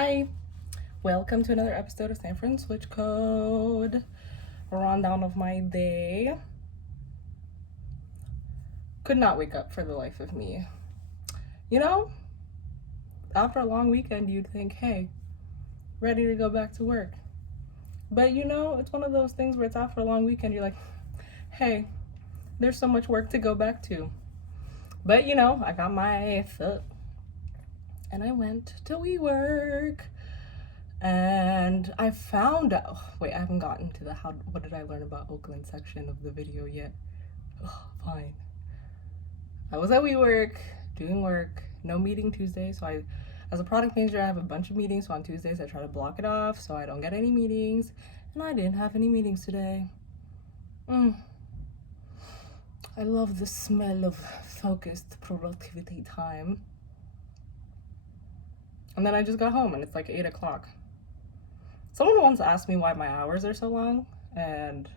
Hi, welcome to another episode of Fran-Switch Code. A rundown of my day. Could not wake up for the life of me. You know, after a long weekend, you'd think, hey, ready to go back to work. But it's one of those things where it's after a long weekend, you're like, hey, there's so much work to go back to. But I got my ass up and I went to WeWork. And I found out, wait, I haven't gotten to the what did I learn about Oakland section of the video yet. Ugh, fine. I was at WeWork, doing work, no meeting Tuesday, so as a product manager, I have a bunch of meetings, so on Tuesdays I try to block it off so I don't get any meetings, and I didn't have any meetings today. I love the smell of focused productivity time. And then I just got home and it's like 8 o'clock. Someone once asked me why my hours are so long, and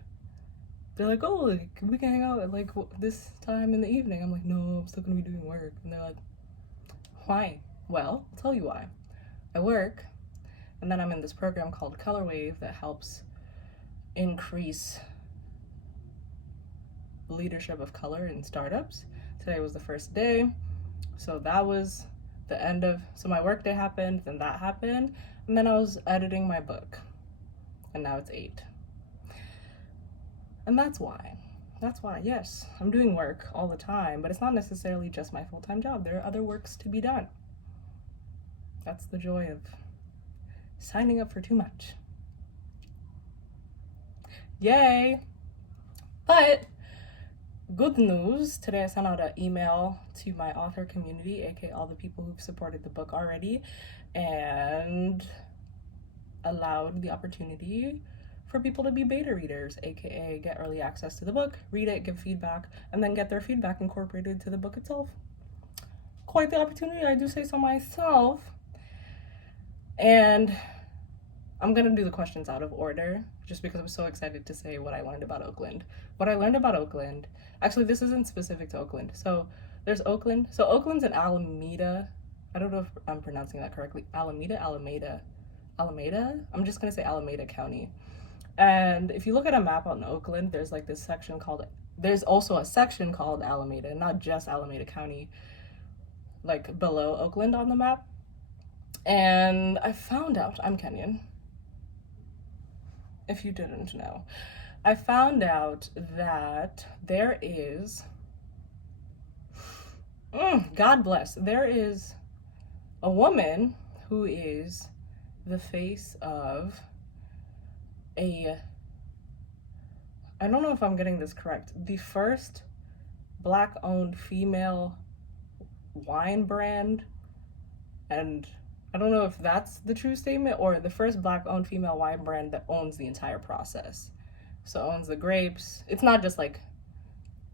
they're like, oh, like, we can hang out at like this time in the evening. I'm like, no, I'm still gonna be doing work. And they're like, why? Well, I'll tell you why. I work, and then I'm in this program called Color Wave that helps increase leadership of color in startups. Today was the first day, so that was the end of, so my work day happened, then that happened, and then I was editing my book, and now it's 8. And that's why, yes, I'm doing work all the time, but it's not necessarily just my full-time job. There are other works to be done. That's the joy of signing up for too much. Yay! But good news, today I sent out an email to my author community, aka all the people who've supported the book already, and allowed the opportunity for people to be beta readers, aka get early access to the book, read it, give feedback, and then get their feedback incorporated to the book itself. Quite the opportunity, I do say so myself. And I'm gonna do the questions out of order just because I'm so excited to say what I learned about Oakland. What I learned about Oakland, actually this isn't specific to Oakland. So there's Oakland. So Oakland's in Alameda. I don't know if I'm pronouncing that correctly. Alameda? I'm just gonna say Alameda County. And if you look at a map on Oakland, there's like this section called, there's also a section called Alameda, not just Alameda County, like below Oakland on the map. And I found out, I'm Kenyan, if you didn't know. I found out that there is, God bless, there is a woman who is the face of I don't know if I'm getting this correct, the first Black-owned female wine brand, and I don't know if that's the true statement, or the first Black-owned female wine brand that owns the entire process. So owns the grapes. It's not just like,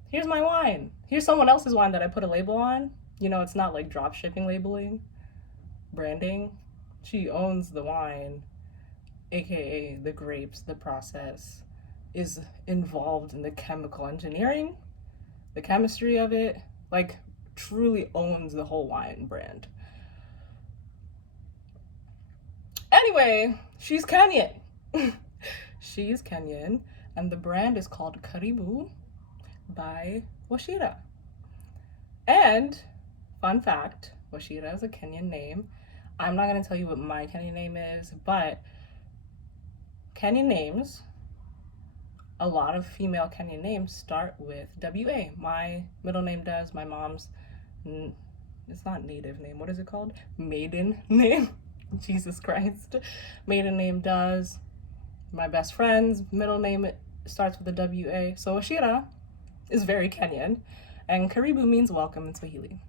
here's my wine, here's someone else's wine that I put a label on. It's not like drop shipping labeling, branding. She owns the wine, aka the grapes, the process, is involved in the chemical engineering, the chemistry of it, like truly owns the whole wine brand. Anyway, she's Kenyan. She's Kenyan, and the brand is called Karibu by Wachira. And fun fact, Wachira is a Kenyan name. I'm not going to tell you what my Kenyan name is, but Kenyan names, a lot of female Kenyan names start with W-A. My middle name does, my mom's, it's not native name, what is it called? Maiden name. Jesus Christ. Maiden name does. My best friend's middle name starts with a W-A. So Wachira is very Kenyan, and Karibu means welcome in Swahili.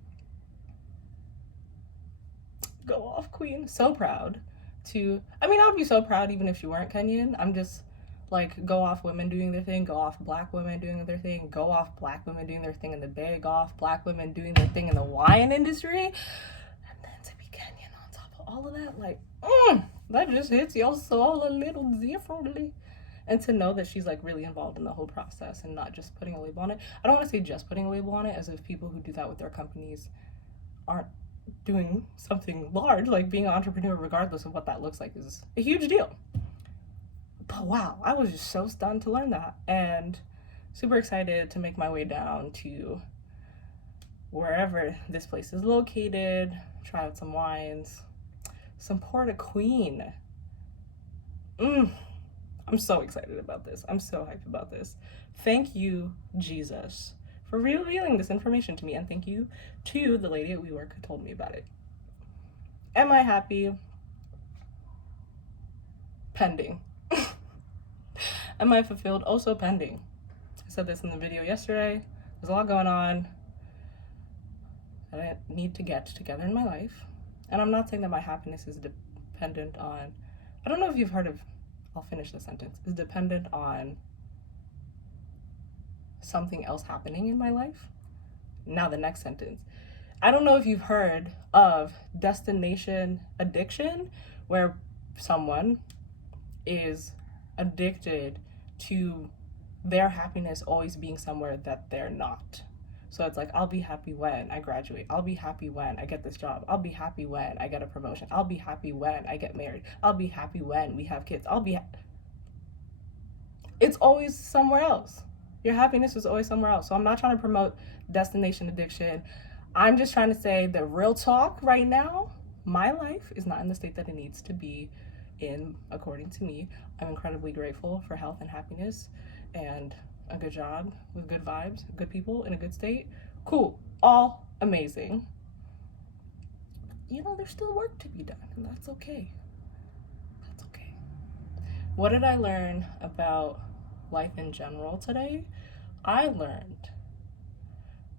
Go off, queen. So proud to, I would be so proud even if she weren't Kenyan. I'm just like, go off women doing their thing, go off Black women doing their thing, go off Black women doing their thing in the Bay, go off Black women doing their thing in the wine industry, and then to be Kenyan on top of all of that, like, that just hits your soul a little differently. And to know that she's like really involved in the whole process and not just putting a label on it. I don't want to say just putting a label on it, as if people who do that with their companies aren't doing something large, like being an entrepreneur, regardless of what that looks like, is a huge deal. But wow, I was just so stunned to learn that, and super excited to make my way down to wherever this place is located, try out some wines, some Porta Queen. I'm so excited about this. I'm so hyped about this. Thank you, Jesus, for revealing this information to me, and thank you to the lady at WeWork who told me about it. Am I happy? Pending. Am I fulfilled? Also pending. I said this in the video yesterday. There's a lot going on that I need to get together in my life. And I'm not saying that my happiness is dependent on, I don't know if you've heard of, I'll finish the sentence, is dependent on something else happening in my life. Now the next sentence. I don't know if you've heard of destination addiction, where someone is addicted to their happiness always being somewhere that they're not. So it's like, I'll be happy when I graduate. I'll be happy when I get this job. I'll be happy when I get a promotion. I'll be happy when I get married. I'll be happy when we have kids. It's always somewhere else. Your happiness is always somewhere else. So I'm not trying to promote destination addiction. I'm just trying to say that real talk right now, my life is not in the state that it needs to be in, according to me. I'm incredibly grateful for health and happiness and a good job with good vibes, good people in a good state. Cool, all amazing. You know, there's still work to be done, and that's okay. That's okay. What did I learn about life in general today? I learned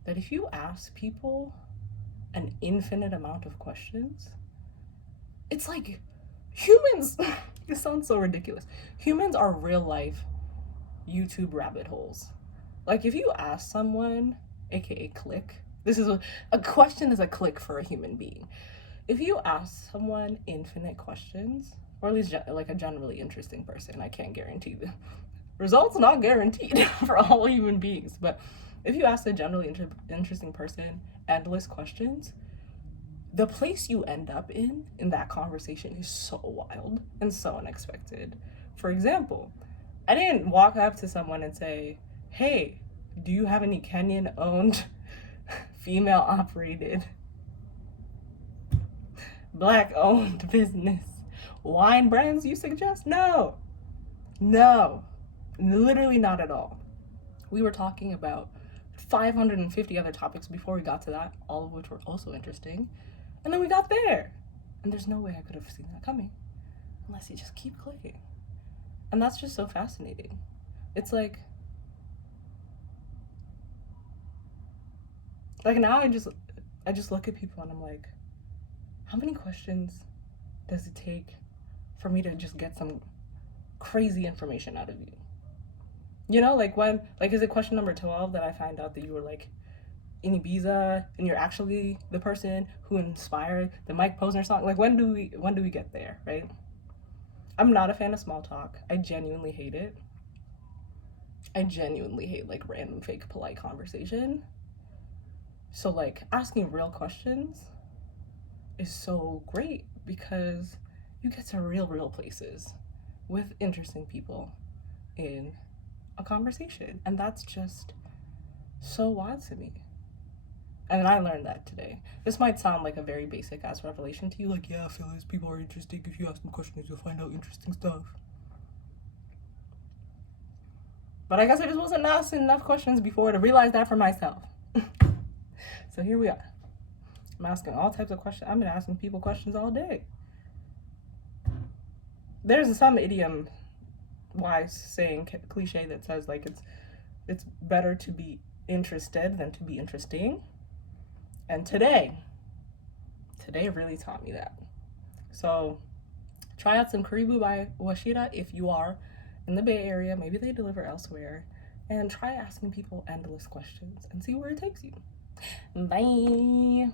that if you ask people an infinite amount of questions, it's like humans, this sounds so ridiculous. Humans are real life YouTube rabbit holes. Like if you ask someone, aka click, this is a question is a click for a human being. If you ask someone infinite questions, or at least like a generally interesting person, I can't guarantee the results, not guaranteed for all human beings, but if you ask a generally interesting person endless questions, the place you end up in that conversation is so wild and so unexpected. For example, I didn't walk up to someone and say, hey, do you have any Kenyan-owned, female-operated, Black-owned business wine brands you suggest? No, literally not at all. We were talking about 550 other topics before we got to that, all of which were also interesting. And then we got there. And there's no way I could have seen that coming unless you just keep clicking. And that's just so fascinating. It's like now I just look at people and I'm like, how many questions does it take for me to just get some crazy information out of you? You know, like when, like, is it question number 12 that I find out that you were like in Ibiza and you're actually the person who inspired the Mike Posner song? Like when do we get there, right? I'm not a fan of small talk. I genuinely hate it. I genuinely hate like random fake polite conversation. So like asking real questions is so great because you get to real places with interesting people in a conversation, and that's just so wild to me. And I learned that today. This might sound like a very basic ass revelation to you, like, yeah, Phyllis, people are interesting. If you ask them questions, you'll find out interesting stuff. But I guess I just wasn't asking enough questions before to realize that for myself. So here we are. I'm asking all types of questions. I've been asking people questions all day. There's some idiom wise saying, cliche, that says like it's better to be interested than to be interesting. And today really taught me that. So try out some Karibu by Wachira if you are in the Bay Area. Maybe they deliver elsewhere. And try asking people endless questions and see where it takes you. Bye.